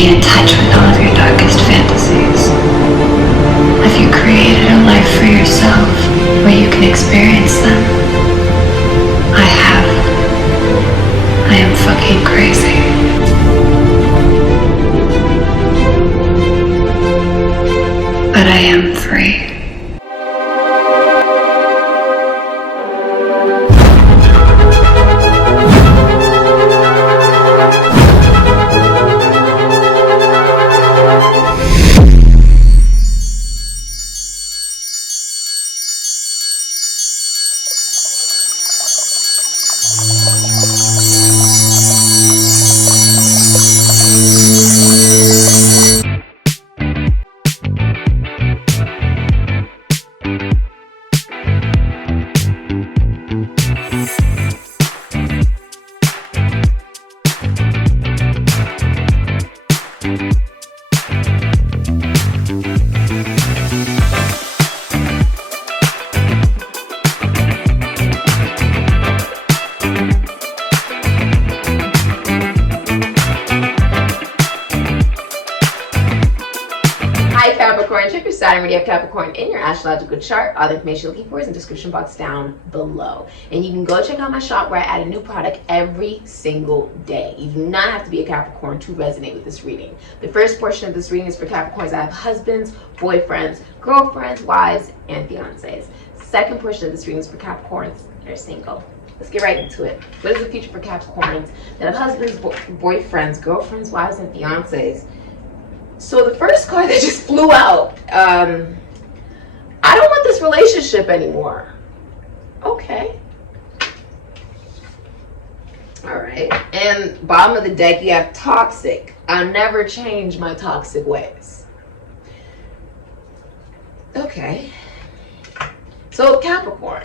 you in touch with all of your darkest fantasies? Have you created a life for yourself where you can experience them? I have. I am fucking crazy. But I am free. Check your Saturn already have Capricorn in your astrological chart. All the information you're looking for is in the description box down below. And you can go check out my shop where I add a new product every single day. You do not have to be a Capricorn to resonate with this reading. The first portion of this reading is for Capricorns that have husbands, boyfriends, girlfriends, wives, and fiancés. Second portion of this reading is for Capricorns that are single. Let's get right into it. What is the future for Capricorns that have husbands, boyfriends, girlfriends, wives, and fiancés? So the first card that just flew out, I don't want this relationship anymore. Okay. All right. And bottom of the deck, you have toxic. I'll never change my toxic ways. Okay. So Capricorn,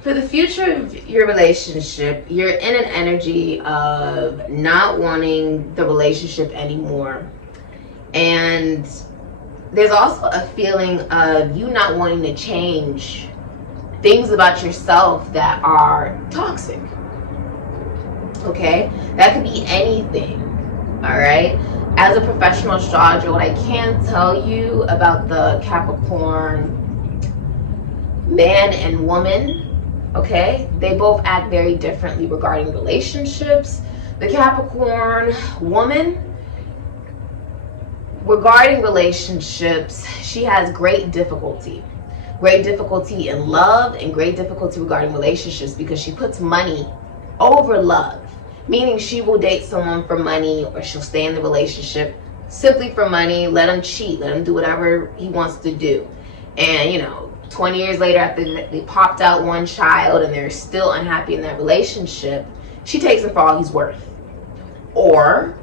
for the future of your relationship, you're in an energy of not wanting the relationship anymore. And there's also a feeling of you not wanting to change things about yourself that are toxic. Okay? That could be anything. Alright? As a professional astrologer, what I can tell you about the Capricorn man and woman, okay? They both act very differently regarding relationships. The Capricorn woman, regarding relationships, she has great difficulty in love and great difficulty regarding relationships because she puts money over love, meaning she will date someone for money, or she'll stay in the relationship simply for money, let him cheat, let him do whatever he wants to do. And you know, 20 years later, after they popped out one child and they're still unhappy in that relationship, she takes him for all he's worth. Or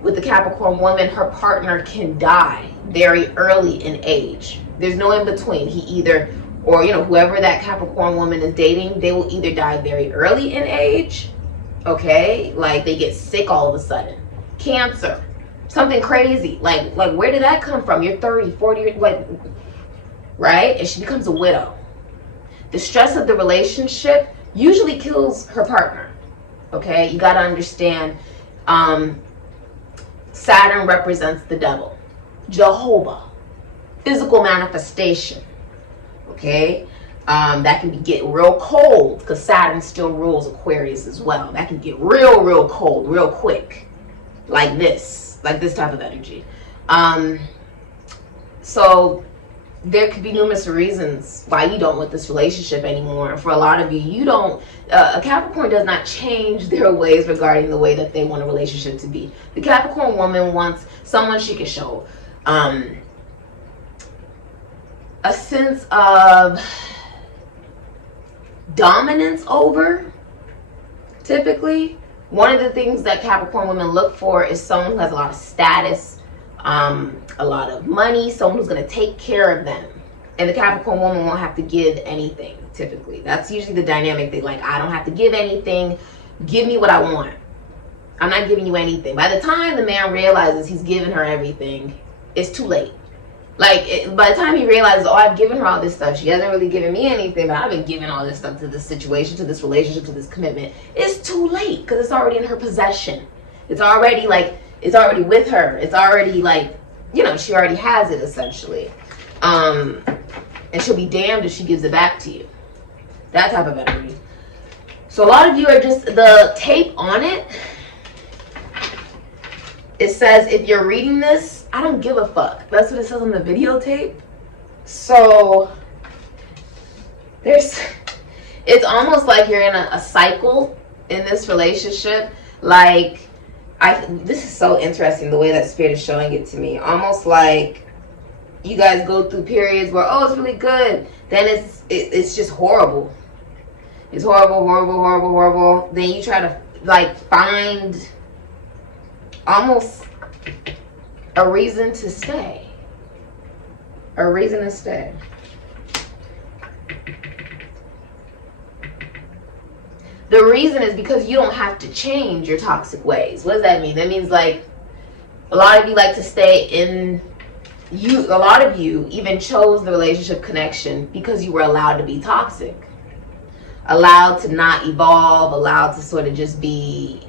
with the Capricorn woman, her partner can die very early in age. There's no in between. He either, or you know, whoever that Capricorn woman is dating, they will either die very early in age, okay, like they get sick all of a sudden, cancer, something crazy, like where did that come from? You're 30, 40, like, right? And she becomes a widow. The stress of the relationship usually kills her partner, okay? You got to understand, Saturn represents the devil, Jehovah, physical manifestation, okay? That can get real cold because Saturn still rules Aquarius as well. That can get real cold, real quick, like this type of energy. So there could be numerous reasons why you don't want this relationship anymore. And for a lot of you, you don't, a Capricorn does not change their ways regarding the way that they want a relationship to be. The Capricorn woman wants someone she can show a sense of dominance over. Typically, one of the things that Capricorn women look for is someone who has a lot of status, a lot of money, someone who's going to take care of them. And the Capricorn woman won't have to give anything, typically. That's usually the dynamic. They like, I don't have to give anything. Give me what I want. I'm not giving you anything. By the time the man realizes he's giving her everything, it's too late. Like, by the time he realizes, oh, I've given her all this stuff, she hasn't really given me anything, but I've been giving all this stuff to this situation, to this relationship, to this commitment, it's too late because it's already in her possession. It's already like, It's already with her. It's already like, you know, she already has it essentially. And she'll be damned if she gives it back to you. That type of energy. So a lot of you are just, the tape on it, it says, if you're reading this, I don't give a fuck. That's what it says on the videotape. So it's almost like you're in a cycle in this relationship. Like, this is so interesting the way that Spirit is showing it to me. Almost like you guys go through periods where, oh, it's really good. Then it's just horrible. It's horrible, horrible, horrible, horrible. Then you try to like find almost a reason to stay. A reason to stay. The reason is because you don't have to change your toxic ways. What does that mean? That means like a lot of you like to stay in a lot of you even chose the relationship connection because you were allowed to be toxic. Allowed to not evolve, allowed to sort of just be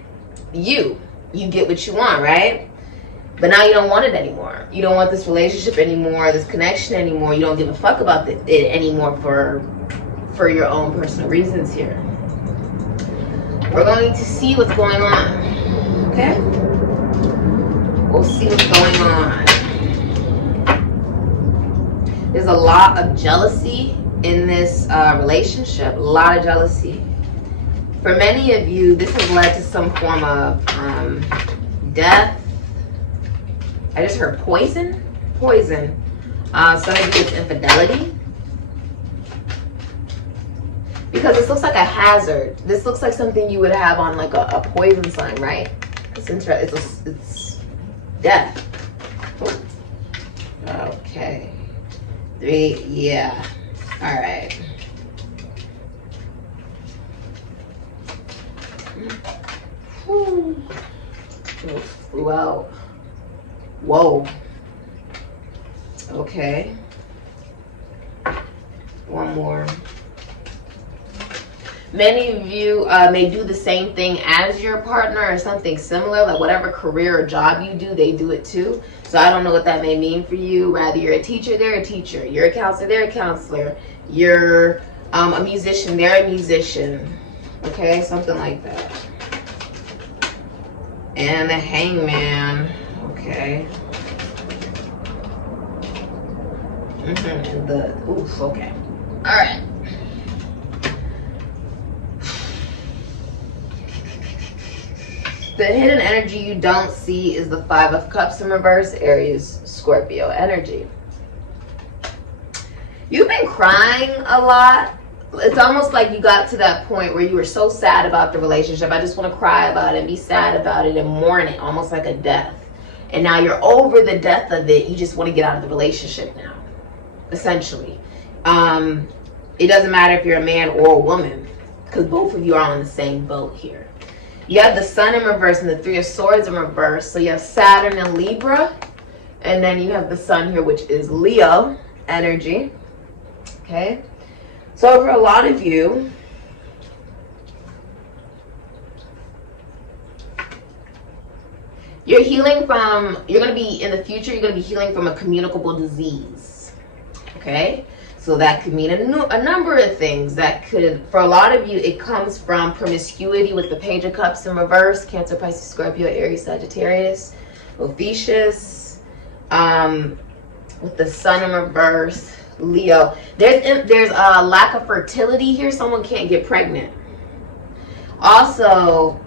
you. You get what you want, right? But now you don't want it anymore. You don't want this relationship anymore, this connection anymore. You don't give a fuck about it anymore for your own personal reasons here. We're going to see what's going on, okay? We'll see what's going on. There's a lot of jealousy in this relationship, a lot of jealousy. For many of you, this has led to some form of death. I just heard poison. Poison. Some of you, it's infidelity. Because this looks like a hazard. This looks like something you would have on like a poison sign, right? It's interesting. It's death. Okay. 3, yeah. All right. Flew out. Whoa. Okay. One more. Many of you may do the same thing as your partner or something similar, like whatever career or job you do, they do it too. So I don't know what that may mean for you. Rather, you're a teacher, they're a teacher. You're a counselor, they're a counselor. You're a musician, they're a musician. Okay, something like that. And the Hangman. Okay. And the, oof, okay. All right. The hidden energy you don't see is the 5 of Cups in reverse, Aries, Scorpio energy. You've been crying a lot. It's almost like you got to that point where you were so sad about the relationship. I just want to cry about it and be sad about it and mourn it, almost like a death. And now you're over the death of it. You just want to get out of the relationship now, essentially. It doesn't matter if you're a man or a woman, because both of you are on the same boat here. You have the Sun in reverse and the 3 of Swords in reverse. So you have Saturn and Libra. And then you have the Sun here, which is Leo energy. Okay. So for a lot of you, you're healing from, you're going to be, in the future, you're going to be healing from a communicable disease. Okay. So that could mean a number of things. That could, for a lot of you, it comes from promiscuity with the Page of Cups in reverse, Cancer, Pisces, Scorpio, Aries, Sagittarius, Ophiuchus, with the Sun in reverse, Leo. There's a lack of fertility here. Someone can't get pregnant. Also,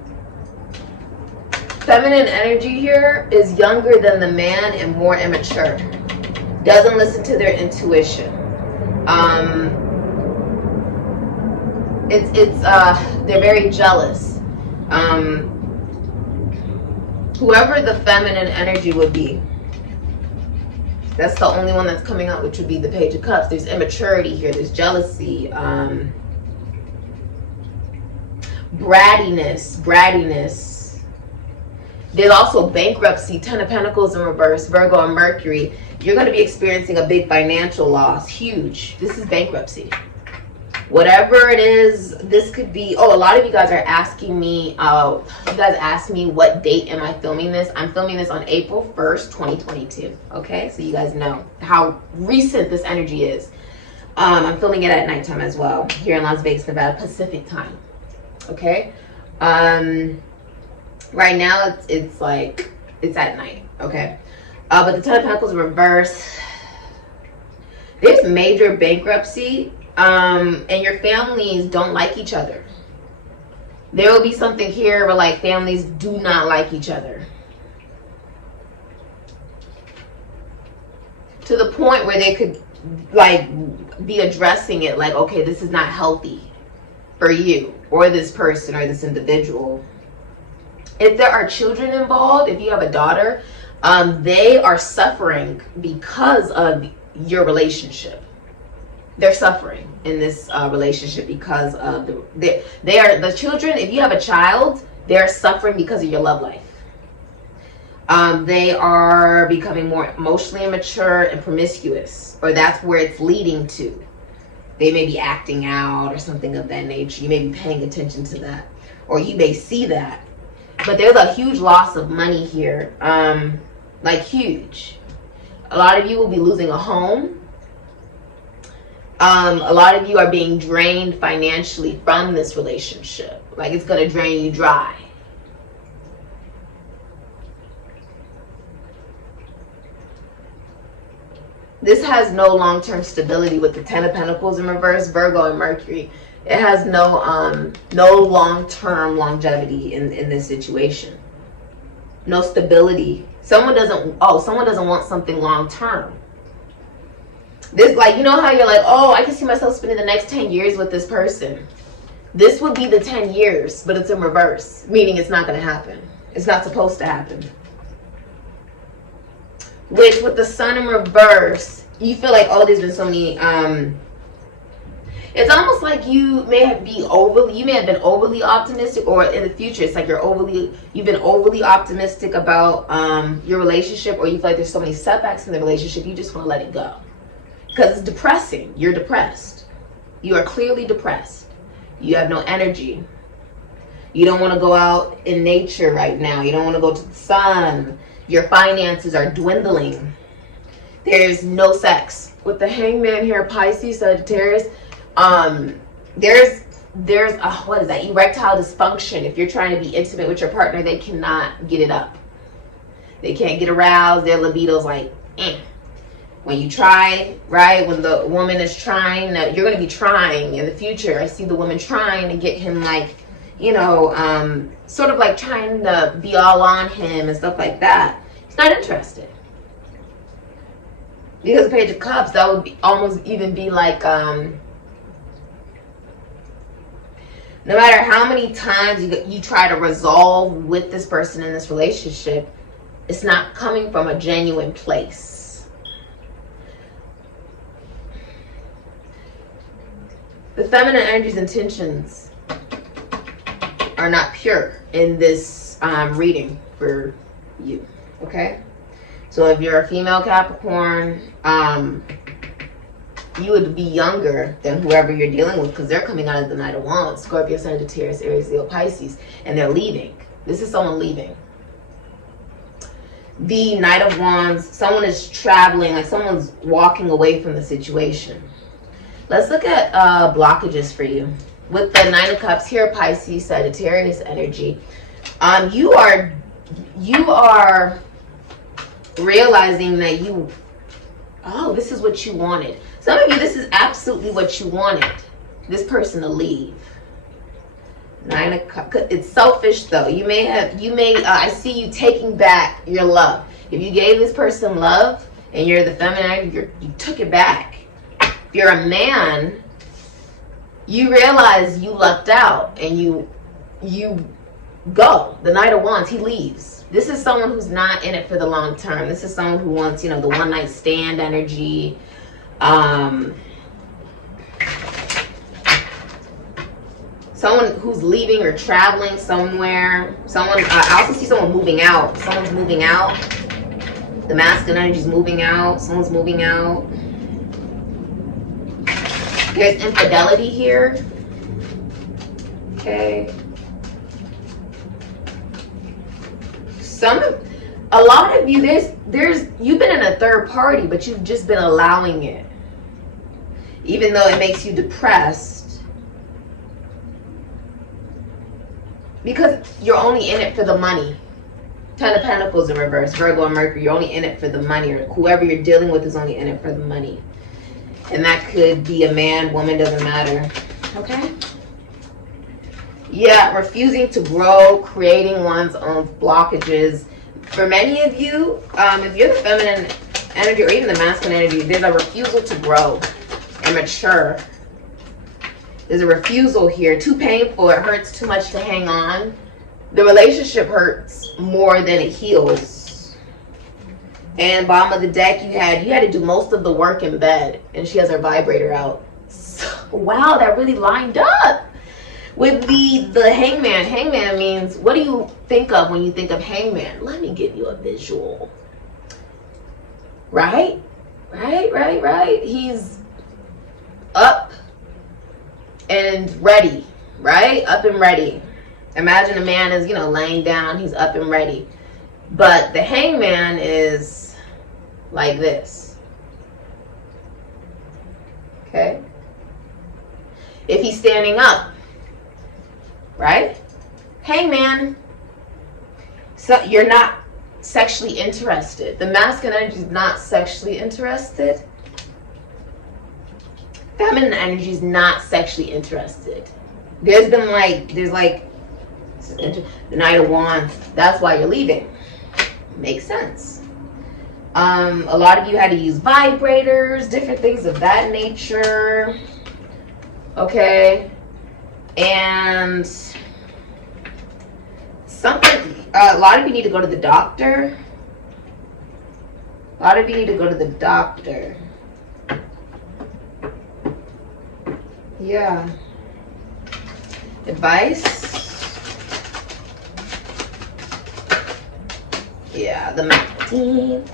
feminine energy here is younger than the man and more immature. Doesn't listen to their intuition. They're very jealous. Whoever the feminine energy would be, that's the only one that's coming out, which would be the Page of Cups. There's immaturity here. There's jealousy. Brattiness. There's also bankruptcy, 10 of Pentacles in reverse, Virgo and Mercury. You're going to be experiencing a big financial loss. Huge. This is bankruptcy. Whatever it is, this could be, oh, a lot of you guys are asking me, you guys asked me what date am I filming this. I'm filming this on April 1st, 2022. Okay, so you guys know how recent this energy is. I'm filming it at nighttime as well, here in Las Vegas, Nevada, Pacific time. Okay, right now it's like, it's at night, okay? But the Ten of Pentacles reverse, there's major bankruptcy, and your families don't like each other. There will be something here where like families do not like each other. To the point where they could like be addressing it like, okay, this is not healthy for you or this person or this individual. If there are children involved, if you have a daughter, they are suffering because of your relationship. They're suffering in this relationship because of the children. If you have a child, they're suffering because of your love life. They are becoming more emotionally immature and promiscuous, or that's where it's leading to. They may be acting out or something of that nature. You may be paying attention to that, or you may see that. But there's a huge loss of money here, like huge. A lot of you will be losing a home. A lot of you are being drained financially from this relationship. Like it's going to drain you dry. This has no long-term stability with the Ten of Pentacles in reverse, Virgo and Mercury. It has no long-term longevity in this situation. No stability. Someone doesn't want something long-term. This, like, you know how you're like, oh, I can see myself spending the next 10 years with this person. This would be the 10 years, but it's in reverse, meaning it's not going to happen. It's not supposed to happen. Which, with the Sun in reverse, you feel like, oh, there's been so many, it's almost like you may have been overly optimistic, or in the future, it's like you've been overly optimistic about your relationship, or you feel like there's so many setbacks in the relationship, you just want to let it go. Because it's depressing. You're depressed. You are clearly depressed. You have no energy. You don't want to go out in nature right now. You don't want to go to the sun. Your finances are dwindling. There's no sex. With the Hangman here, Pisces, Sagittarius, there's what is that? Erectile dysfunction. If you're trying to be intimate with your partner, they cannot get it up. They can't get aroused. Their libido's like, eh. When you try, right, when the woman is trying, you're going to be trying in the future. I see the woman trying to get him, like, you know, sort of like trying to be all on him and stuff like that. He's not interested. Because the Page of Cups, that would be, almost even be like, no matter how many times you try to resolve with this person in this relationship, it's not coming from a genuine place. The feminine energy's intentions are not pure in this reading for you, okay? So if you're a female Capricorn, you would be younger than whoever you're dealing with, because they're coming out of the Knight of Wands, Scorpio, Sagittarius, Aries, Leo, Pisces, and they're leaving. This is someone leaving. The Knight of Wands, someone is traveling, like someone's walking away from the situation. Let's look at blockages for you. With the Nine of Cups here, Pisces, Sagittarius energy, you are realizing that this is what you wanted. Some of you, this is absolutely what you wanted. This person to leave. Nine of Cups. It's selfish though. I see you taking back your love. If you gave this person love and you're the feminine, you took it back. If you're a man, you realize you lucked out and you go. The Knight of Wands, he leaves. This is someone who's not in it for the long term. This is someone who wants, the one night stand energy. Someone who's leaving or traveling somewhere. I also see someone moving out. Someone's moving out. The masculine energy is moving out. Someone's moving out. There's infidelity here. Okay. A lot of you, you've been in a third party, but you've just been allowing it. Even though it makes you depressed. Because you're only in it for the money. 10 of Pentacles in reverse, Virgo and Mercury, you're only in it for the money, or whoever you're dealing with is only in it for the money. And that could be a man, woman, doesn't matter. Okay? Yeah, refusing to grow, creating one's own blockages. For many of you, if you're the feminine energy or even the masculine energy, there's a refusal to grow and mature. There's a refusal here. Too painful. It hurts too much to hang on. The relationship hurts more than it heals. And bottom of the deck, you had to do most of the work in bed, and she has her vibrator out. So, wow, that really lined up with the hangman. Hangman means, what do you think of when you think of hangman? Let me give you a visual. Right? He's up and ready, right? Up and ready. Imagine a man is, laying down, he's up and ready. But the hangman is like this. Okay? If he's standing up, right? Hangman. So you're not sexually interested. The masculine energy is not sexually interested. Feminine energy is not sexually interested. There's the Knight of Wands. That's why you're leaving. Makes sense. A lot of you had to use vibrators, different things of that nature. Okay. And a lot of you need to go to the doctor. Yeah. Advice. Yeah, the 19.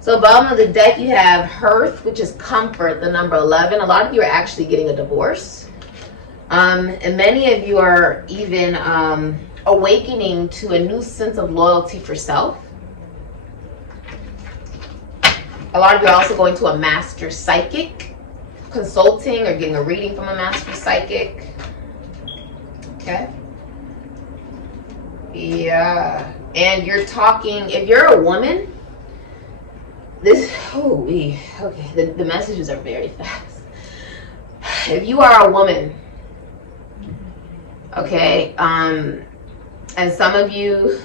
So bottom of the deck, you have Hearth, which is comfort, the number 11. A lot of you are actually getting a divorce. And many of you are even awakening to a new sense of loyalty for self. A lot of you are also going to a master psychic, consulting or getting a reading from a master psychic. Okay. Yeah. And you're talking, if you're a woman, okay, the messages are very fast. If you are a woman, okay, and some of you,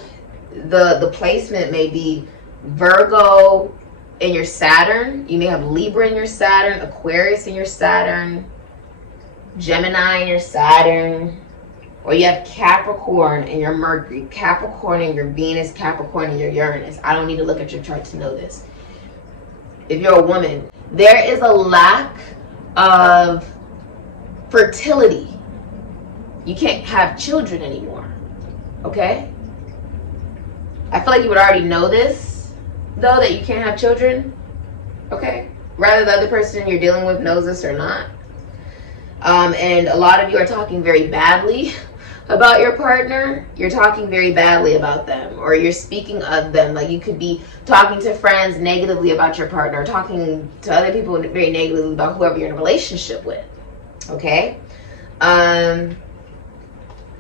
the placement may be Virgo in your Saturn. You may have Libra in your Saturn, Aquarius in your Saturn, Gemini in your Saturn, or you have Capricorn in your Mercury, Capricorn in your Venus, Capricorn in your Uranus. I don't need to look at your chart to know this. If you're a woman, there is a lack of fertility. You can't have children anymore, okay? I feel like you would already know this, though, that you can't have children, okay? Rather the other person you're dealing with knows this or not. And a lot of you are talking very badly about your partner. You're talking very badly about them, or you're speaking of them. Like, you could be talking to friends negatively about your partner, or talking to other people very negatively about whoever you're in a relationship with, okay?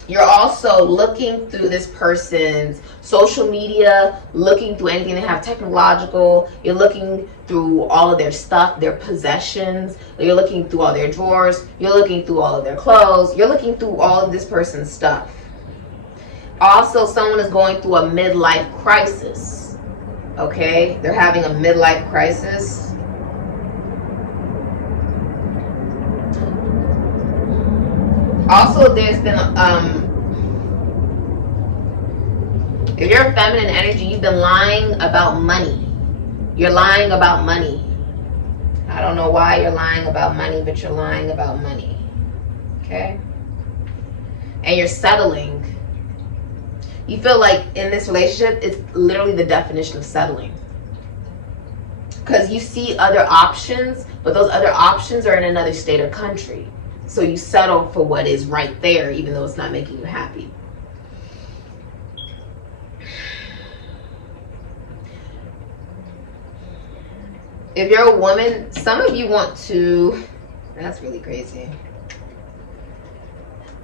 You're also looking through this person's social media, looking through anything they have technological. You're looking through all of their stuff, their possessions. You're looking through all their drawers. You're looking through all of their clothes. You're looking through all of this person's stuff. Also, someone is going through a midlife crisis. Okay? They're having a midlife crisis. Also, there's been, if you're a feminine energy, you've been lying about money. You're lying about money. I don't know why you're lying about money, but you're lying about money. Okay? And you're settling. You feel like in this relationship, it's literally the definition of settling. Because you see other options, but those other options are in another state or country. So you settle for what is right there, even though it's not making you happy. If you're a woman, some of you want to, that's really crazy.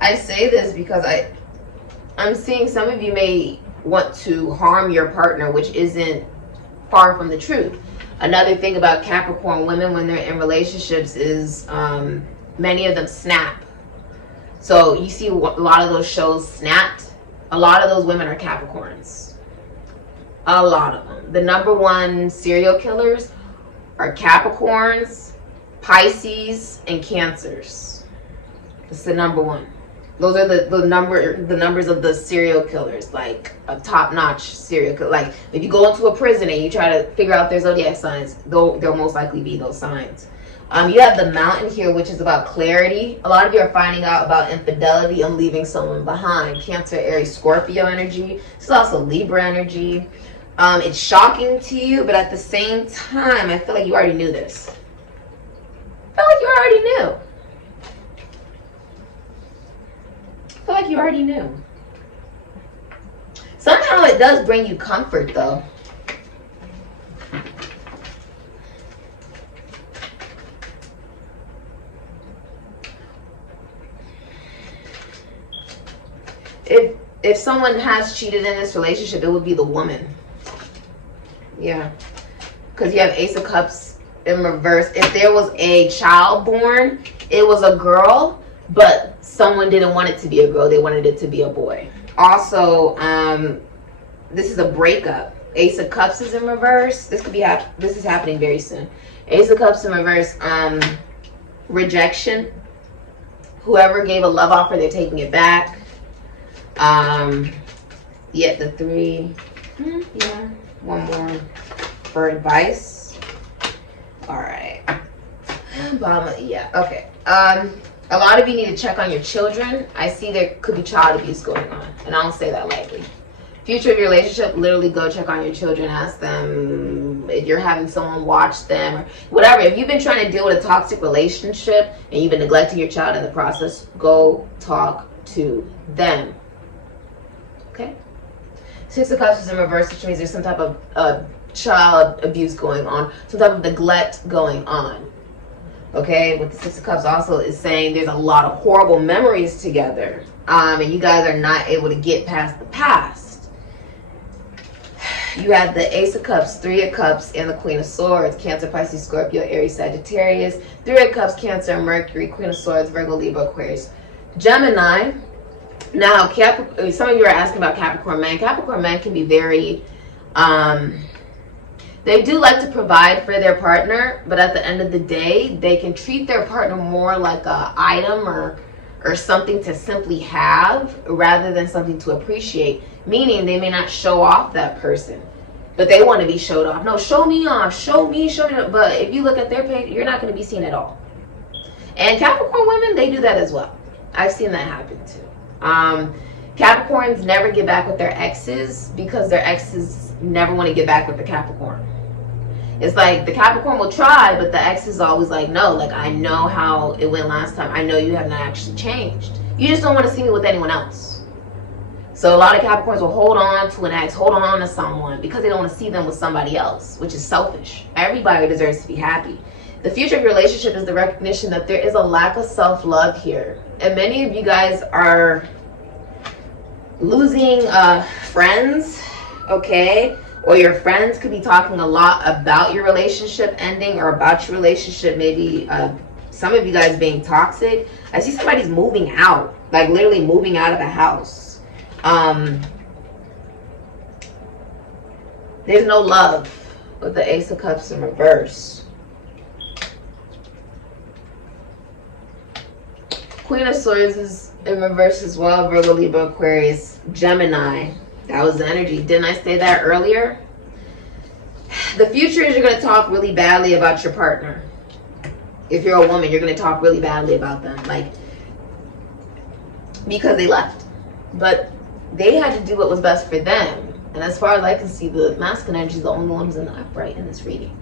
I say this because I'm seeing some of you may want to harm your partner, which isn't far from the truth. Another thing about Capricorn women when they're in relationships is many of them snap. So you see a lot of those shows Snapped. A lot of those women are Capricorns. A lot of them. The number 1 serial killers are Capricorns, Pisces, and Cancers. It's the number 1. Those are the numbers of the serial killers, like a top-notch serial killer. Like if you go into a prison and you try to figure out their zodiac signs, they'll most likely be those signs. You have the mountain here, which is about clarity. A lot of you are finding out about infidelity and leaving someone behind. Cancer, Aries, Scorpio energy. This is also Libra energy. It's shocking to you, but at the same time, I feel like you already knew this. I feel like you already knew. I feel like you already knew. Somehow it does bring you comfort, though. If someone has cheated in this relationship, it would be the woman. Yeah. Because you have Ace of Cups in reverse. If there was a child born, it was a girl, but someone didn't want it to be a girl. They wanted it to be a boy. Also, this is a breakup. Ace of Cups is in reverse. This is happening very soon. Ace of Cups in reverse. Rejection. Whoever gave a love offer, they're taking it back. Yeah, the 3. Yeah, one more for advice. All right. Yeah, okay. A lot of you need to check on your children. I see there could be child abuse going on, and I don't say that lightly. Future of your relationship, literally go check on your children. Ask them if you're having someone watch them or whatever. If you've been trying to deal with a toxic relationship and you've been neglecting your child in the process, go talk to them. Okay? 6 of Cups is in reverse, which means there's some type of child abuse going on, some type of neglect going on. Okay? What the 6 of Cups also is saying, there's a lot of horrible memories together, and you guys are not able to get past the past. You have the Ace of Cups, 3 of Cups, and the Queen of Swords. Cancer, Pisces, Scorpio, Aries, Sagittarius. 3 of Cups, Cancer, Mercury, Queen of Swords, Virgo, Libra, Aquarius, Gemini. Now, some of you are asking about Capricorn men. Capricorn men can be very, they do like to provide for their partner, but at the end of the day, they can treat their partner more like a item or something to simply have rather than something to appreciate. Meaning they may not show off that person, but they want to be showed off. No, show me off, show me off. But if you look at their page, you're not going to be seen at all. And Capricorn women, they do that as well. I've seen that happen too. Capricorns never get back with their exes because their exes never want to get back with the Capricorn. It's like the Capricorn will try, but the ex is always like, no, like I know how it went last time. I know you have not actually changed. You just don't want to see me with anyone else. So a lot of Capricorns will hold on to an ex, hold on to someone because they don't want to see them with somebody else, which is selfish. Everybody deserves to be happy. The future of your relationship is the recognition that there is a lack of self-love here. And many of you guys are losing friends, okay? Or your friends could be talking a lot about your relationship ending or about your relationship, maybe some of you guys being toxic. I see somebody's moving out, like literally moving out of a house. There's no love with the Ace of Cups in reverse. Queen of Swords is in reverse as well. Virgo, Libra, Aquarius, Gemini. That was the energy. Didn't I say that earlier? The future is you're going to talk really badly about your partner. If you're a woman, you're going to talk really badly about them. Like, because they left. But they had to do what was best for them. And as far as I can see, the masculine energy is the only one who's in the upright in this reading.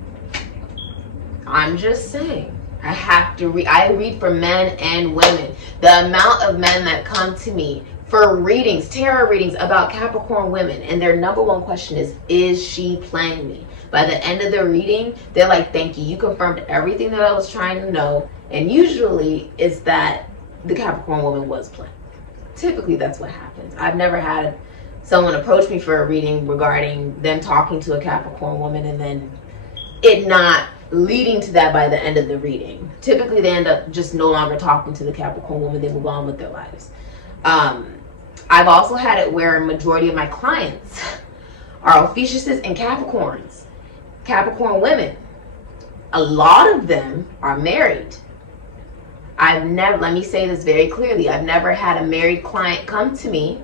I'm just saying. I have to read. I read for men and women. The amount of men that come to me for readings, tarot readings about Capricorn women, and their number one question is she playing me? By the end of the reading, they're like, thank you. You confirmed everything that I was trying to know. And usually it's that the Capricorn woman was playing. Typically that's what happens. I've never had someone approach me for a reading regarding them talking to a Capricorn woman and then it not leading to that by the end of the reading. Typically they end up just no longer talking to the Capricorn woman. They move on with their lives. I've also had it where a majority of my clients are Ophiuchuses and Capricorns. Capricorn women. A lot of them are married. Let me say this very clearly, I've never had a married client come to me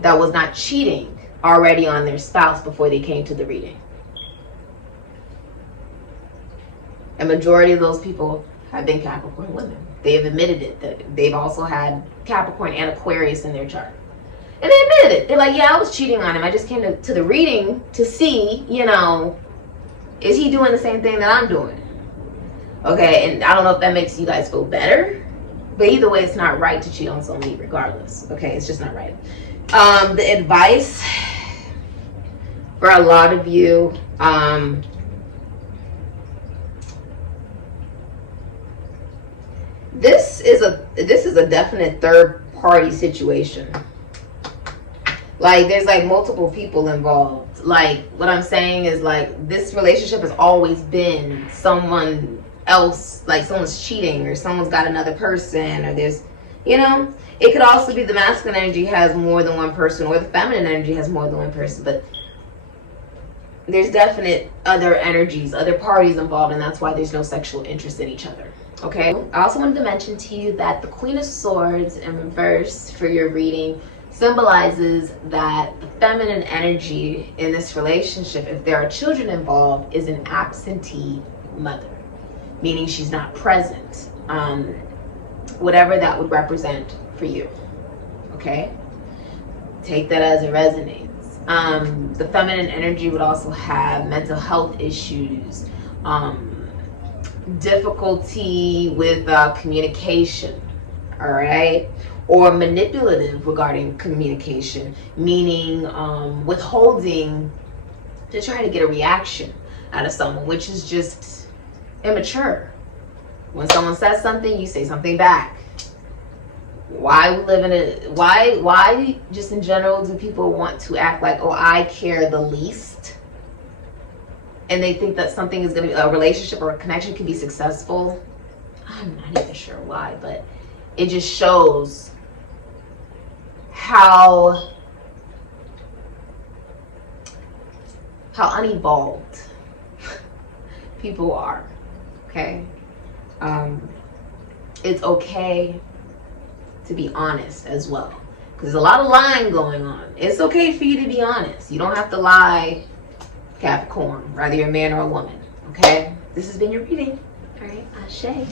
that was not cheating already on their spouse before they came to the reading. A majority of those people have been Capricorn women. They've admitted it, that they've also had Capricorn and Aquarius in their chart. And they admitted it. They're like, yeah, I was cheating on him. I just came to the reading to see, you know, is he doing the same thing that I'm doing? Okay, and I don't know if that makes you guys feel better, but either way, it's not right to cheat on somebody regardless. Okay, it's just not right. The advice for a lot of you, this is a definite third party situation. Like there's like multiple people involved. Like what I'm saying is like this relationship has always been someone else, like someone's cheating or someone's got another person, or there's, you know, it could also be the masculine energy has more than one person or the feminine energy has more than one person, but there's definite other energies, other parties involved, and that's why there's no sexual interest in each other. Okay, I also wanted to mention to you that the Queen of Swords in reverse for your reading symbolizes that the feminine energy in this relationship, if there are children involved, is an absentee mother, meaning she's not present, whatever that would represent for you. Okay, take that as it resonates. The feminine energy would also have mental health issues, difficulty with communication, all right, or manipulative regarding communication, meaning withholding to try to get a reaction out of someone, which is just immature. When someone says something, you say something back. Why we live in a why just in general do people want to act like, oh, I care the least, and they think that something is going to be a relationship or a connection can be successful? I'm not even sure why, but it just shows how unevolved people are. Okay, it's okay to be honest as well, because there's a lot of lying going on. It's okay for you to be honest. You don't have to lie, Capricorn, whether you're a man or a woman. Okay, this has been your reading. All right, Ashe.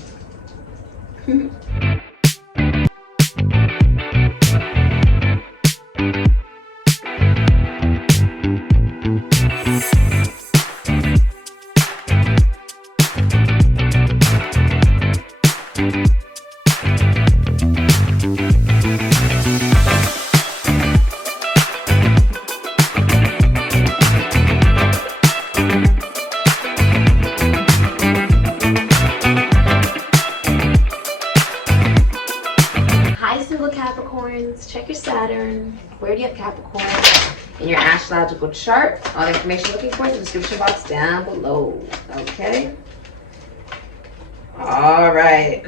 Check your Saturn. Where do you have Capricorn in your astrological chart? All the information you're looking for is in the description box down below. Okay. All right.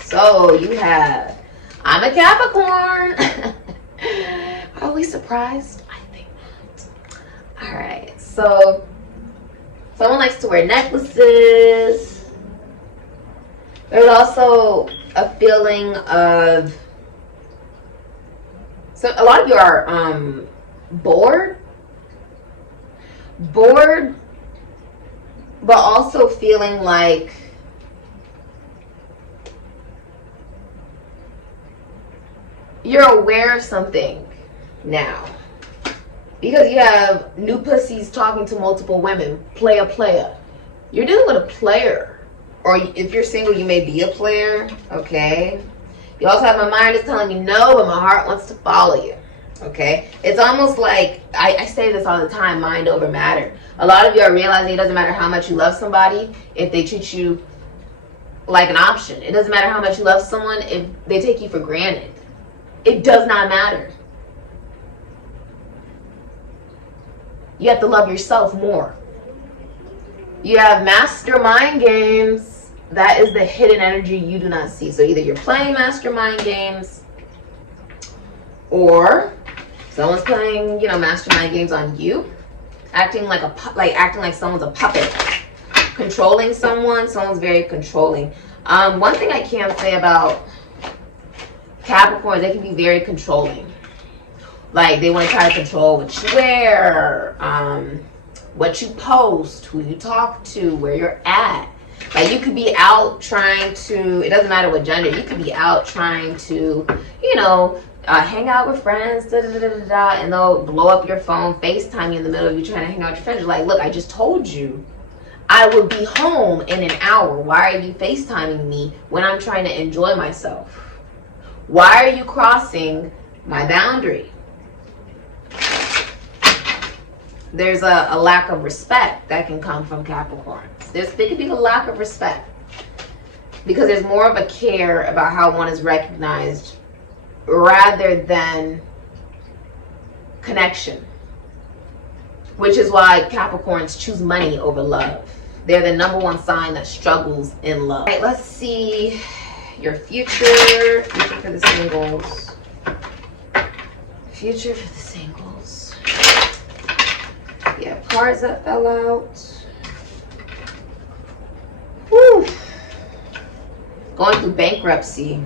So you have, I'm a Capricorn. Are we surprised? I think not. All right. So someone likes to wear necklaces. There's also a feeling of, so a lot of you are bored, but also feeling like you're aware of something now, because you have new pussies talking to multiple women, playa. You're dealing with a player. Or if you're single, you may be a player. Okay. You also have my mind is telling me no, but my heart wants to follow you. Okay. It's almost like, I say this all the time, mind over matter. A lot of you are realizing it doesn't matter how much you love somebody if they treat you like an option. It doesn't matter how much you love someone if they take you for granted. It does not matter. You have to love yourself more. You have mastermind games. That is the hidden energy you do not see. So either you're playing mastermind games, or someone's playing, you know, mastermind games on you, acting like acting like someone's a puppet, controlling someone. Someone's very controlling. One thing I can say about Capricorn, they can be very controlling. Like they want to try to control what you wear, what you post, who you talk to, where you're at. Like you could be out trying to, it doesn't matter what gender, you could be out trying to, you know, hang out with friends, and they'll blow up your phone, FaceTime you in the middle of you trying to hang out with your friends. You're like, look, I just told you I will be home in an hour. Why are you FaceTiming me when I'm trying to enjoy myself? Why are you crossing my boundary? There's a lack of respect that can come from Capricorn. There could be a lack of respect because there's more of a care about how one is recognized rather than connection, which is why Capricorns choose money over love. They're the #1 sign that struggles in love. All right, let's see your future for the singles. Future for the singles. Yeah, cards that fell out. Whew. Going through bankruptcy.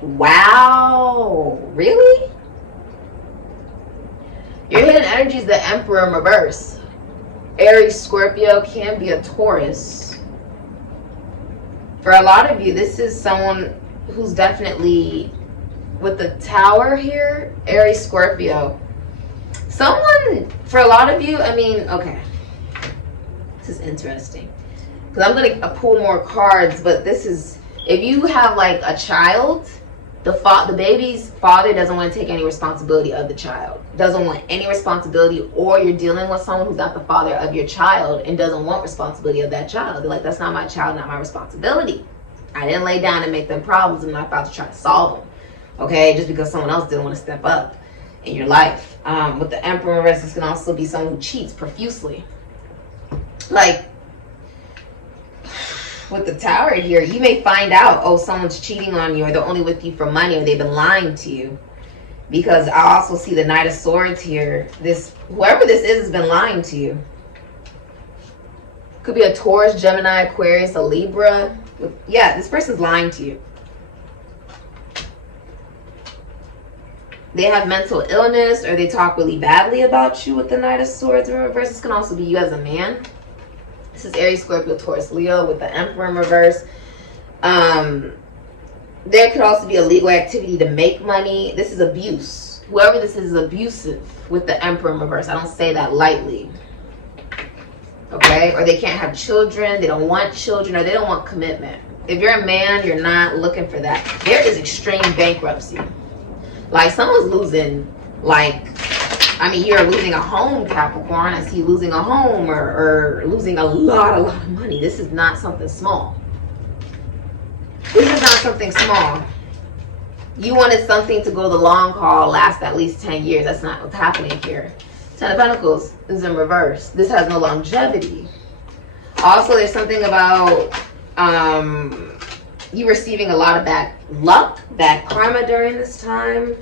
Wow, really? Your hidden energy is the Emperor in reverse. Aries, Scorpio, can be a Taurus. For a lot of you, this is someone who's definitely with the Tower here, Aries, Scorpio. Someone, for a lot of you, I mean, okay. This is interesting. Because I'm going to pull more cards, but this is, if you have like a child, the baby's father doesn't want to take any responsibility of the child. Doesn't want any responsibility, or you're dealing with someone who's not the father of your child and doesn't want responsibility of that child. They're like, that's not my child, not my responsibility. I didn't lay down and make them problems. I'm not about to try to solve them. Okay, just because someone else didn't want to step up in your life. With the Emperor in reverse, this can also be someone who cheats profusely. Like, with the Tower here, you may find out, oh, someone's cheating on you, or they're only with you for money, or they've been lying to you. Because I also see the Knight of Swords here. Whoever this is has been lying to you. Could be a Taurus, Gemini, Aquarius, a Libra. Yeah, this person's lying to you. They have mental illness, or they talk really badly about you with the Knight of Swords in reverse. This can also be you as a man. This is Aries, Scorpio, Taurus, Leo with the Emperor in reverse. There could also be a legal activity to make money. This is abuse. Whoever this is abusive with the Emperor in reverse. I don't say that lightly. Okay? Or they can't have children. They don't want children, or they don't want commitment. If you're a man, you're not looking for that. There is extreme bankruptcy. Like, someone's losing, like, I mean, you're losing a home, Capricorn. I see you losing a home, or losing a lot of money. This is not something small. This is not something small. You wanted something to go the long haul, last at least 10 years. That's not what's happening here. 10 of Pentacles is in reverse. This has no longevity. Also, there's something about you receiving a lot of bad luck, bad karma during this time.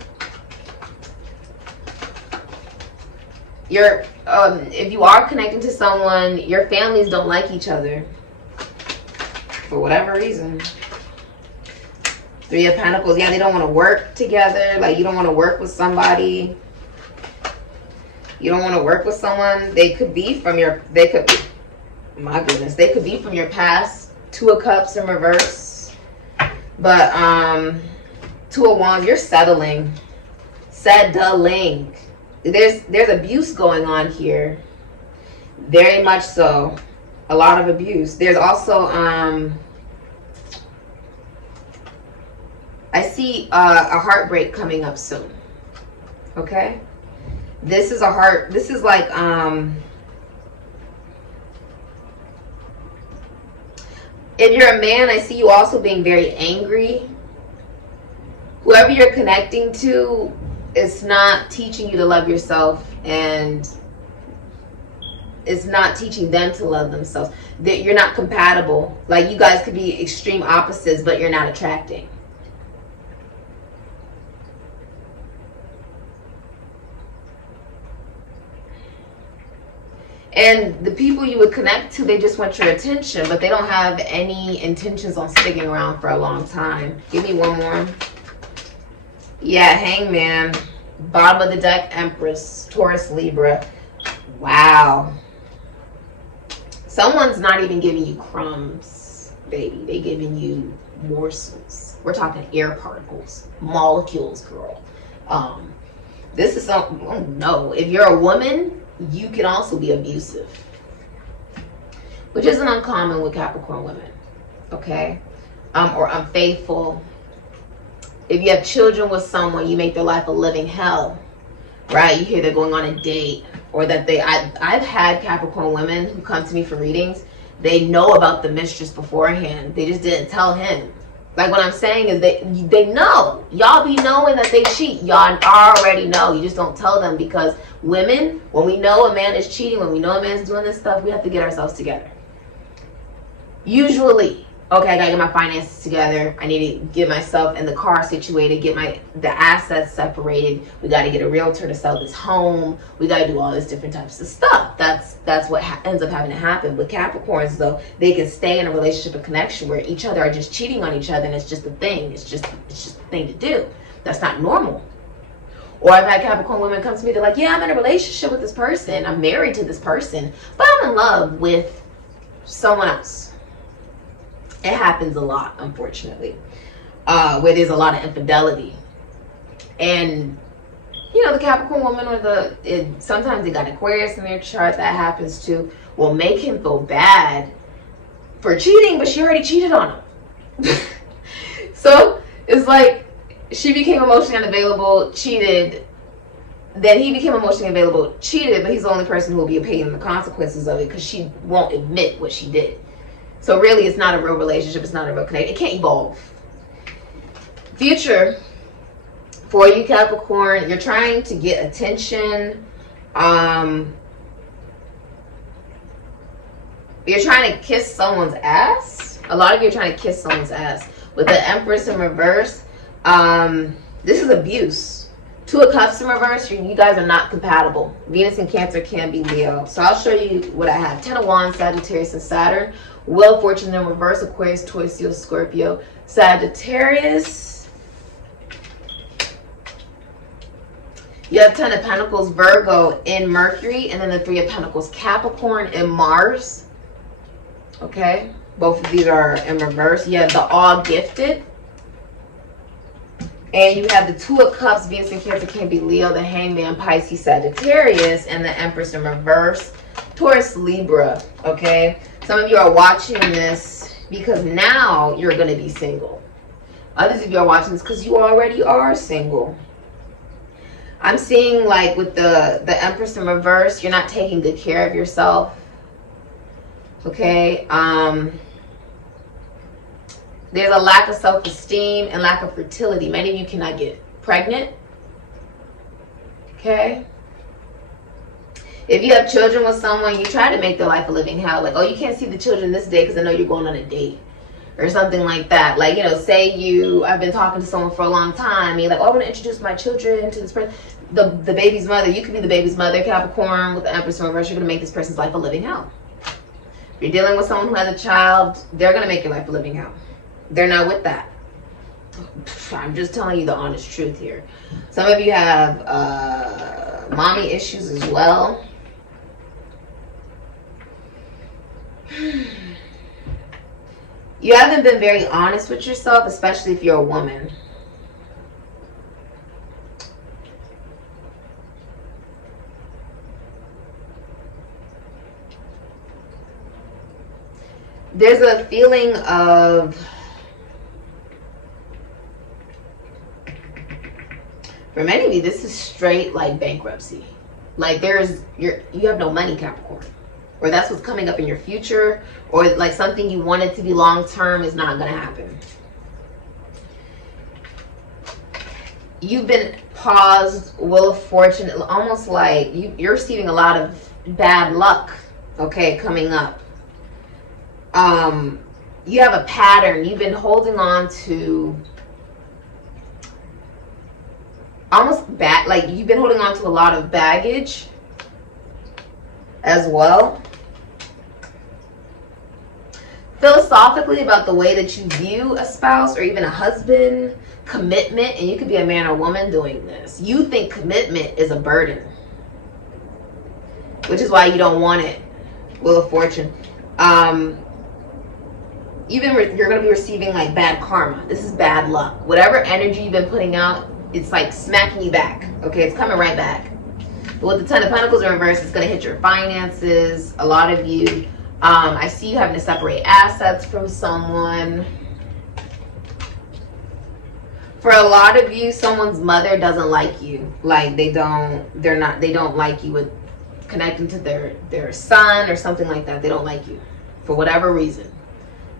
If you are connecting to someone, your families don't like each other for whatever reason. 3 of Pentacles. Yeah, they don't want to work together. Like, you don't want to work with somebody. You don't want to work with someone. They could be from your, my goodness, they could be from your past. 2 of Cups in reverse. But 2 of Wands, you're settling. Settling. There's abuse going on here. Very much so. A lot of abuse. There's also, I see a heartbreak coming up soon. Okay? This is like, if you're a man, I see you also being very angry. Whoever you're connecting to is not teaching you to love yourself, and it's not teaching them to love themselves. That you're not compatible. Like, you guys could be extreme opposites, but you're not attracting. And the people you would connect to, they just want your attention, but they don't have any intentions on sticking around for a long time. Give me one more. Yeah, Hangman. Bottom of the deck, Empress. Taurus, Libra. Wow. Someone's not even giving you crumbs, baby. They giving you morsels. We're talking air particles. Molecules, girl. This is something, oh no. If you're a woman, you can also be abusive, which isn't uncommon with Capricorn women, okay? Or unfaithful. If you have children with someone, you make their life a living hell, right? You hear they're going on a date, or that I've had Capricorn women who come to me for readings. They know about the mistress beforehand. They just didn't tell him. Like, what I'm saying is they know. Y'all be knowing that they cheat. Y'all already know. You just don't tell them, because women, when we know a man is cheating, when we know a man's doing this stuff, we have to get ourselves together. Usually, okay, I gotta get my finances together. I need to get myself in the car situated, get the assets separated. We gotta get a realtor to sell this home. We gotta do all this different types of stuff. That's what ends up having to happen. With Capricorns, though, they can stay in a relationship and connection where each other are just cheating on each other, and it's just a thing. It's just a thing to do. That's not normal. Or I've had Capricorn women come to me, they're like, yeah, I'm in a relationship with this person. I'm married to this person, but I'm in love with someone else. It happens a lot, unfortunately, where there's a lot of infidelity. And, you know, the Capricorn woman, or sometimes they got Aquarius in their chart, that happens too, will make him feel bad for cheating, but she already cheated on him. So it's like, she became emotionally unavailable, cheated. Then he became emotionally available, cheated, but he's the only person who will be paying the consequences of it, because she won't admit what she did. So really, it's not a real relationship. It's not a real connection. It can't evolve. Future for you, Capricorn, you're trying to get attention. You're trying to kiss someone's ass. A lot of you are trying to kiss someone's ass. With the Empress in reverse, this is abuse. Two of Cups in reverse, you guys are not compatible. Venus and Cancer can be Leo. So I'll show you what I have. Ten of Wands, Sagittarius and Saturn. Wheel of Fortune in reverse, Aquarius, Taurus, Leo, Scorpio, Sagittarius. You have Ten of Pentacles, Virgo in Mercury, and then the Three of Pentacles, Capricorn and Mars. Okay, both of these are in reverse. You have the All Gifted. And you have the Two of Cups, Venus and Cancer can be Leo, the Hangman, Pisces, Sagittarius, and the Empress in reverse, Taurus, Libra, okay? Some of you are watching this because now you're going to be single. Others of you are watching this because you already are single. I'm seeing, like, with the Empress in reverse, you're not taking good care of yourself, okay? There's a lack of self-esteem and lack of fertility. Many of you cannot get pregnant. Okay? If you have children with someone, you try to make their life a living hell. Like, oh, you can't see the children this day because I know you're going on a date. Or something like that. Like, you know, say I've been talking to someone for a long time. And you're like, oh, I want to introduce my children to this person. The baby's mother. You could be the baby's mother, Capricorn, with the Empress in reverse. You're going to make this person's life a living hell. If you're dealing with someone who has a child, they're going to make your life a living hell. They're not with that. I'm just telling you the honest truth here. Some of you have mommy issues as well. You haven't been very honest with yourself, especially if you're a woman. There's a feeling of, for many of you, this is straight like bankruptcy. Like you have no money, Capricorn. Or that's what's coming up in your future. Or like something you wanted to be long-term is not going to happen. You've been paused, Wheel of Fortune, almost like you're receiving a lot of bad luck, okay, coming up. You have a pattern. You've been holding on to almost bad, like you've been holding on to a lot of baggage as well. Philosophically, about the way that you view a spouse or even a husband, commitment, and you could be a man or woman doing this. You think commitment is a burden, which is why you don't want it. Wheel of Fortune. You're going to be receiving like bad karma. This is bad luck. Whatever energy you've been putting out, it's like smacking you back. Okay, it's coming right back. But with the Ten of Pentacles in reverse, it's going to hit your finances. A lot of you, I see you having to separate assets from someone. For a lot of you, someone's mother doesn't like you. Like they don't like you with connecting to their son or something like that. They don't like you for whatever reason.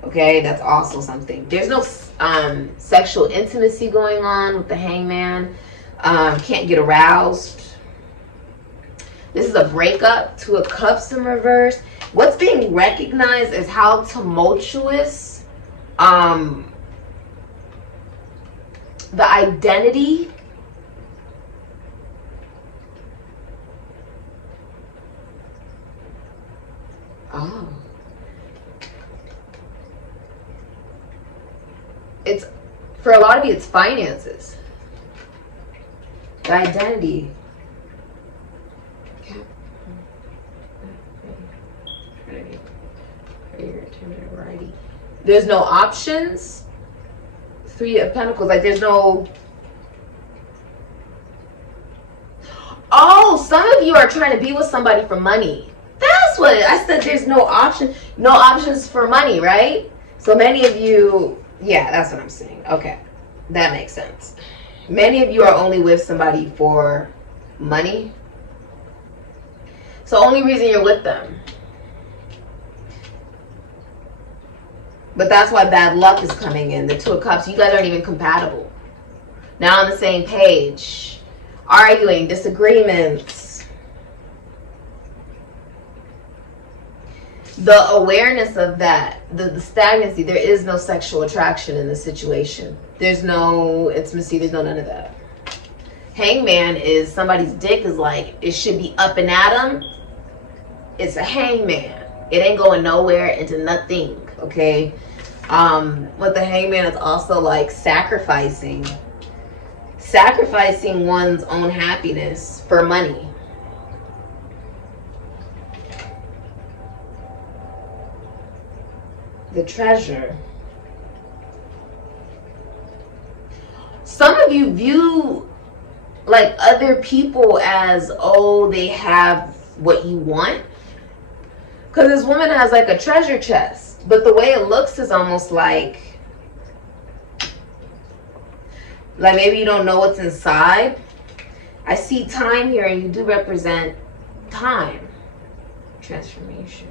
Okay, that's also something. There's no sexual intimacy going on with the Hangman. Can't get aroused. This is a breakup. Two of Cups in reverse. What's being recognized is how tumultuous the identity it's, for a lot of you, it's finances. The identity. There's no options. Three of Pentacles. Like there's no... Oh, some of you are trying to be with somebody for money. That's what I said. There's no option. No options for money, right? So many of you... Yeah, that's what I'm saying. Okay. That makes sense. Many of you are only with somebody for money. So only reason you're with them. But that's why bad luck is coming in. The Two of Cups, you guys aren't even compatible. Now on the same page. Arguing, disagreements. The awareness of that, the stagnancy, there is no sexual attraction in the situation. There's no intimacy, there's no none of that. Hangman is somebody's dick is like, it should be up and at 'em. It's a hangman. It ain't going nowhere into nothing, okay? With the Hangman, it's also like sacrificing one's own happiness for money. The Treasure. Some of you view like other people as, oh, they have what you want. Because this woman has like a treasure chest. But the way it looks is almost like maybe you don't know what's inside. I see time here, and you do represent time. Transformation.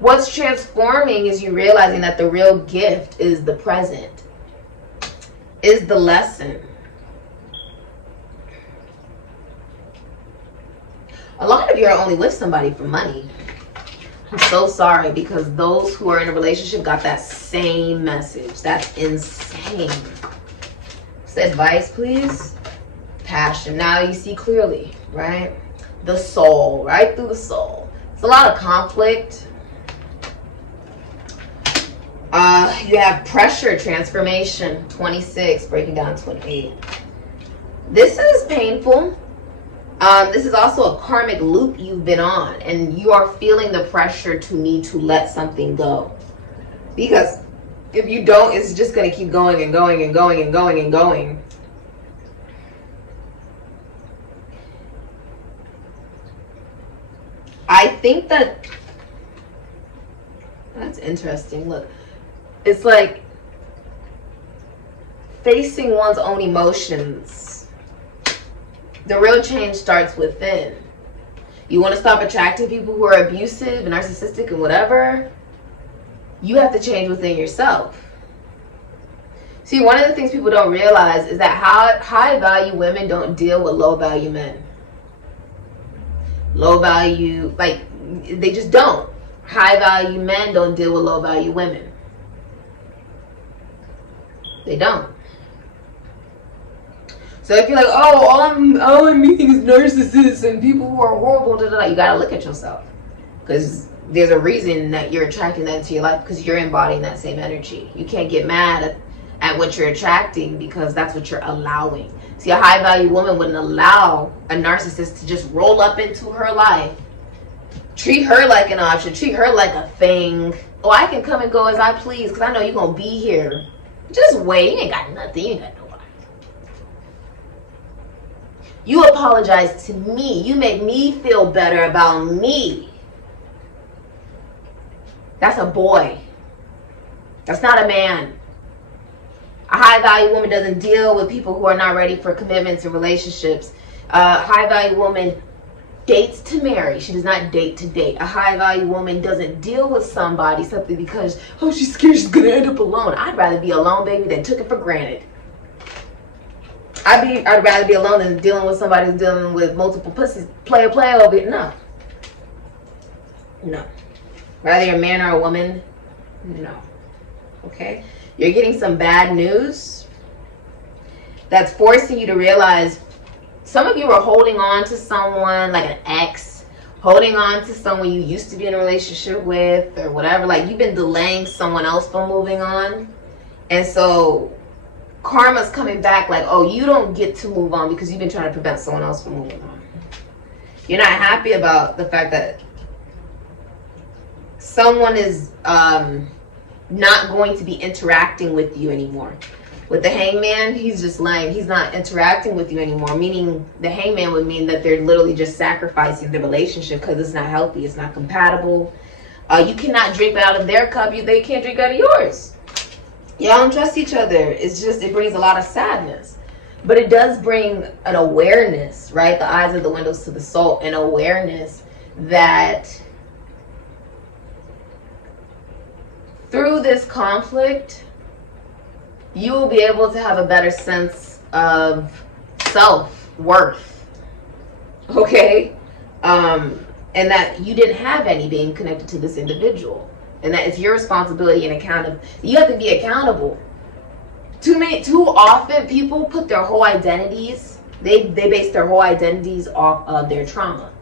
What's transforming is you realizing that the real gift is the present, is the lesson. A lot of you are only with somebody for money. I'm so sorry, because those who are in a relationship got that same message. That's insane. Advice, please. Passion. Now you see clearly, right? The soul, right through the soul. It's a lot of conflict. You have pressure, transformation. 26, breaking down 28. This is painful. This is also a karmic loop you've been on, and you are feeling the pressure to need to let something go. Because if you don't, it's just going to keep going and going and going and going and going. I think that That's interesting. Look, it's like facing one's own emotions. The real change starts within. You want to stop attracting people who are abusive and narcissistic and whatever? You have to change within yourself. See, one of the things people don't realize is that high value women don't deal with low value men. Low value, like, they just don't. High value men don't deal with low value women. They don't. So if you're like, oh, all I'm meeting is narcissists and people who are horrible, you gotta look at yourself. Because there's a reason that you're attracting that into your life, because you're embodying that same energy. You can't get mad at what you're attracting, because that's what you're allowing. See, a high value woman wouldn't allow a narcissist to just roll up into her life, treat her like an option, treat her like a thing. Oh, I can come and go as I please because I know you're going to be here. Just wait. You ain't got nothing. You ain't got nobody. You apologize to me. You make me feel better about me. That's a boy. That's not a man. A high value woman doesn't deal with people who are not ready for commitments and relationships. A high value woman dates to marry. She does not date to date. A high value woman doesn't deal with somebody simply because, oh, she's scared she's gonna end up alone. I'd rather be alone, baby, than took it for granted. I'd rather be alone than dealing with somebody who's dealing with multiple pussies. Play over it. No. Whether you're a man or a woman, no. Okay? You're getting some bad news that's forcing you to realize some of you are holding on to someone like an ex, holding on to someone you used to be in a relationship with or whatever. Like, you've been delaying someone else from moving on. And so karma's coming back like, oh, you don't get to move on because you've been trying to prevent someone else from moving on. You're not happy about the fact that someone is not going to be interacting with you anymore. With the hangman, he's just lying. He's not interacting with you anymore, meaning the hangman would mean that they're literally just sacrificing the relationship because it's not healthy, it's not compatible. You cannot drink out of their cup, they can't drink out of yours. Y'all don't trust each other. It's just, it brings a lot of sadness. But it does bring an awareness, right? The eyes are the windows to the soul, an awareness that through this conflict, you will be able to have a better sense of self-worth, okay? And that you didn't have any being connected to this individual. And that it's your responsibility and accountable. You have to be accountable. Too often, people put their whole identities, they base their whole identities off of their trauma.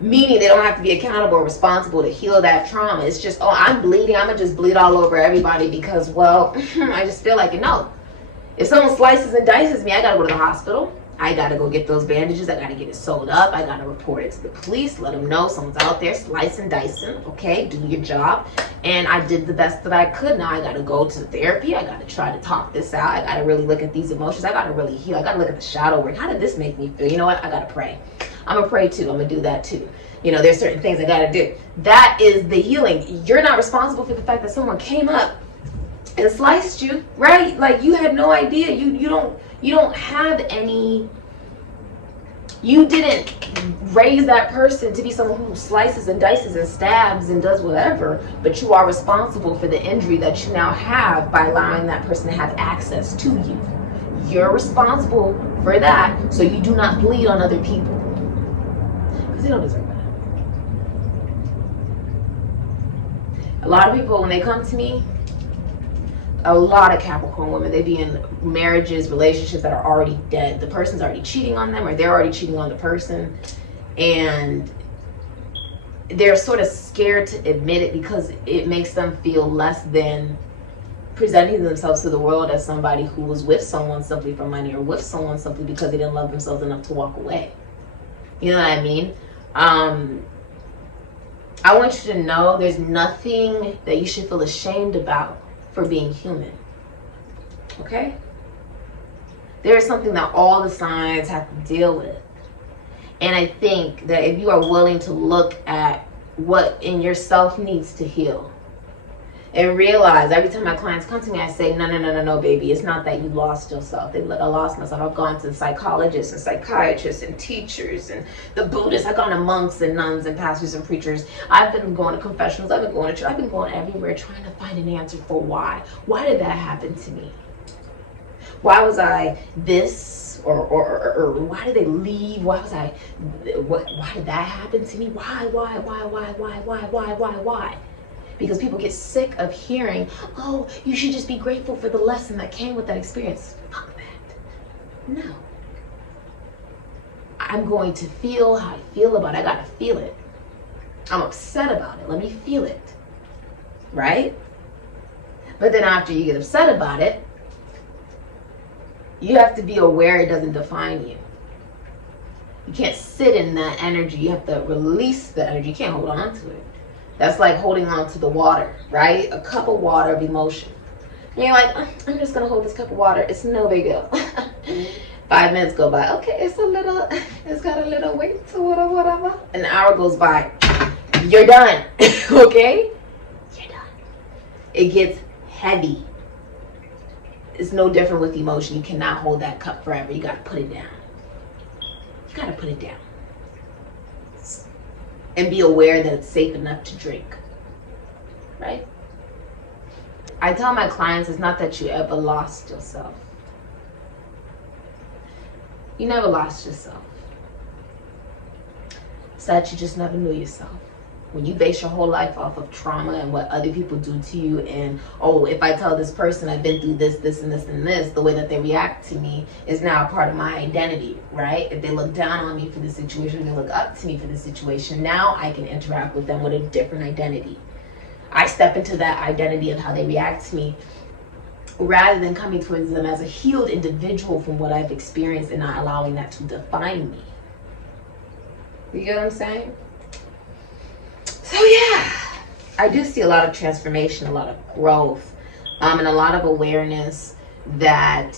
Meaning they don't have to be accountable or responsible to heal that trauma. It's just, oh, I'm bleeding. I'm going to just bleed all over everybody because, well, I just feel like it. No. If someone slices and dices me, I got to go to the hospital. I got to go get those bandages. I got to get it sewed up. I got to report it to the police. Let them know someone's out there slicing, dicing. Okay, do your job. And I did the best that I could. Now I got to go to therapy. I got to try to talk this out. I got to really look at these emotions. I got to really heal. I got to look at the shadow work. How did this make me feel? You know what? I got to pray. I'm going to pray too. I'm going to do that too. You know, there's certain things I got to do. That is the healing. You're not responsible for the fact that someone came up and sliced you, right? Like, you had no idea. You don't have any, you didn't raise that person to be someone who slices and dices and stabs and does whatever, but you are responsible for the injury that you now have by allowing that person to have access to you. You're responsible for that, so you do not bleed on other people. Because they don't deserve that. A lot of people, when they come to me, a lot of Capricorn women, they be in marriages, relationships that are already dead. The person's already cheating on them, or they're already cheating on the person, and they're sort of scared to admit it because it makes them feel less than presenting themselves to the world as somebody who was with someone simply for money, or with someone simply because they didn't love themselves enough to walk away. You know what I mean? I want you to know there's nothing that you should feel ashamed about for being human. Okay? There is something that all the signs have to deal with. And I think that if you are willing to look at what in yourself needs to heal, And realize, every time my clients come to me, I say, no, baby. It's not that you lost yourself. They look, I lost myself. I've gone to psychologists and psychiatrists and teachers and the Buddhists. I've gone to monks and nuns and pastors and preachers. I've been going to confessionals. I've been going to church. I've been going everywhere trying to find an answer for why. Why did that happen to me? Why was I this? Or why did they leave? Why was I, why did that happen to me? Why? Because people get sick of hearing, oh, you should just be grateful for the lesson that came with that experience. Fuck that. No. I'm going to feel how I feel about it. I gotta feel it. I'm upset about it. Let me feel it. Right? But then after you get upset about it, you have to be aware it doesn't define you. You can't sit in that energy. You have to release the energy. You can't hold on to it. That's like holding on to the water, right? A cup of water of emotion. And you're like, I'm just gonna hold this cup of water. It's no big deal. 5 minutes go by. Okay, it's got a little weight to whatever. An hour goes by. You're done. Okay? You're done. It gets heavy. It's no different with emotion. You cannot hold that cup forever. You gotta put it down. You gotta put it down. And be aware that it's safe enough to drink, right? I tell my clients it's not that you ever lost yourself. You never lost yourself. It's that you just never knew yourself. When you base your whole life off of trauma and what other people do to you, and oh, if I tell this person I've been through this, and this, the way that they react to me is now a part of my identity, right? If they look down on me for this situation, they look up to me for this situation, now I can interact with them with a different identity. I step into that identity of how they react to me, rather than coming towards them as a healed individual from what I've experienced and not allowing that to define me. You get what I'm saying? So yeah, I do see a lot of transformation, a lot of growth, and a lot of awareness that,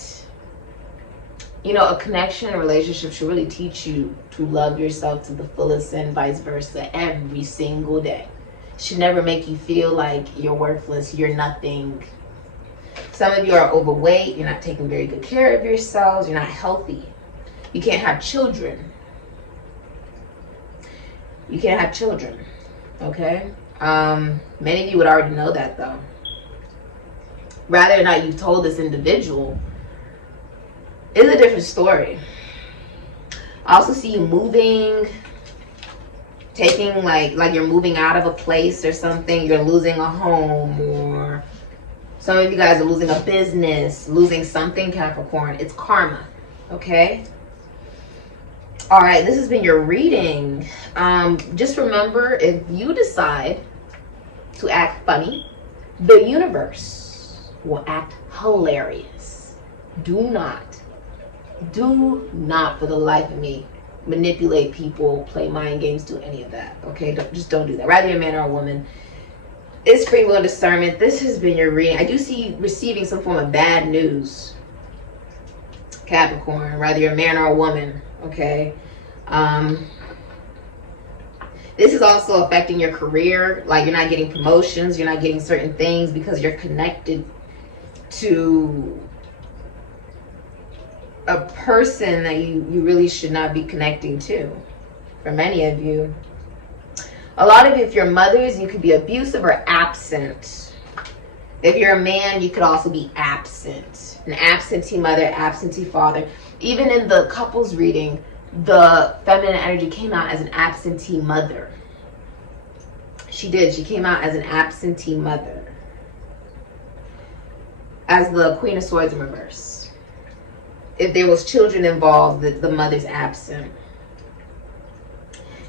you know, a connection and relationship should really teach you to love yourself to the fullest and vice versa every single day. It should never make you feel like you're worthless, you're nothing. Some of you are overweight, you're not taking very good care of yourselves, you're not healthy. You can't have children. You can't have children. Okay, many of you would already know that though. Whether or not you've told this individual is a different story. I also see you moving, taking like you're moving out of a place or something. You're losing a home, or some of you guys are losing a business, losing something, Capricorn. It's karma, okay? All right, this has been your reading. Just remember, if you decide to act funny, the universe will act hilarious. Do not for the life of me manipulate people, play mind games, do any of that, okay? Just don't do that. Rather you're a man or a woman. It's free will and discernment. This has been your reading. I do see you receiving some form of bad news, Capricorn, whether you're a man or a woman, okay? This is also affecting your career. Like you're not getting promotions, you're not getting certain things because you're connected to a person that you really should not be connecting to. For many of you, a lot of you, if you're mothers, you could be abusive or absent. If you're a man, you could also be absent. An absentee mother, absentee father. Even in the couples reading, the feminine energy came out as an absentee mother. She did. She came out as an absentee mother. As the Queen of Swords in reverse. If there was children involved, the mother's absent.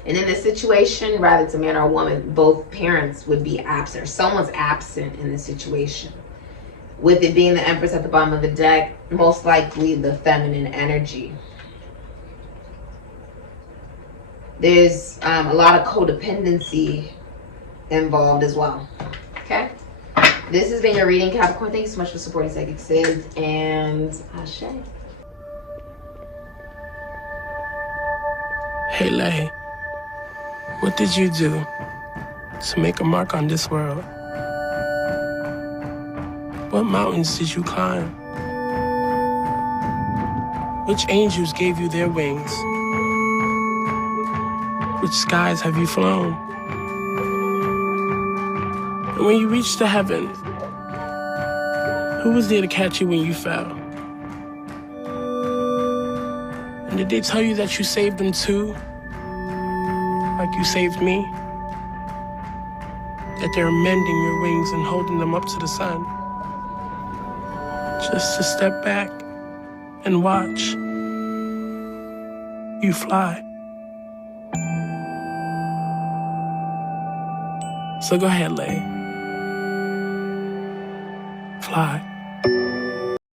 And in this situation, rather it's a man or a woman, both parents would be absent. Or someone's absent in this situation. With it being the Empress at the bottom of the deck, most likely the feminine energy. There's a lot of codependency involved as well. Okay? This has been your reading, Capricorn. Thank you so much for supporting Sikiksyd, and Ashe. Hey, Lay, what did you do to make a mark on this world? What mountains did you climb? Which angels gave you their wings? Which skies have you flown? And when you reached the heavens, who was there to catch you when you fell? And did they tell you that you saved them too? Like you saved me? That they're mending your wings and holding them up to the sun? Just to step back and watch you fly. So go ahead, Lay. Fly.